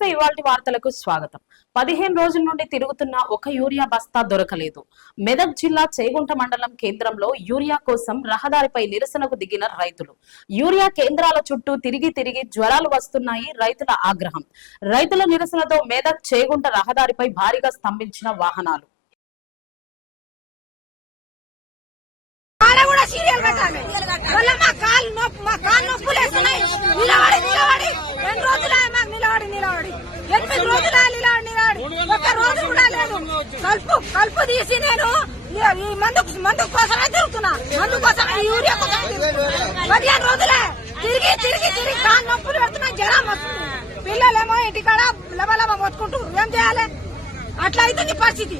నమస్తే, ఇవాల్టి వార్తలకు స్వాగతం. 15 రోజుల నుండి తిరుగుతున్న ఒక యూరియా బస్తా దొరకలేదు. మెదక్ జిల్లా చేగుంట మండలం కేంద్రంలో యూరియా కోసం రహదారిపై నిరసనకు దిగిన రైతులు. యూరియా కేంద్రాల చుట్టూ తిరిగి తిరిగి జ్వరాలు వస్తున్నాయి. రైతుల ఆగ్రహం. రైతుల నిరసనతో మెదక్ చేగుంట రహదారిపై భారీగా స్తంభించిన వాహనాలు. కలుపు తీసి నేను ఈ మందు కోసమే తిరుగుతున్నా. మందు కోసమే యూరియా కోసం 15 రోజులే తిరిగి తిరిగి తిరిగి కాలు నొప్పులు పెడుతున్నా. జ్వరం వస్తుంది. పిల్లలేమో ఇంటికాడ లబలబ మొత్తుకుంటూ ఏం చేయాలి? అట్లా అవుతుంది పరిస్థితి.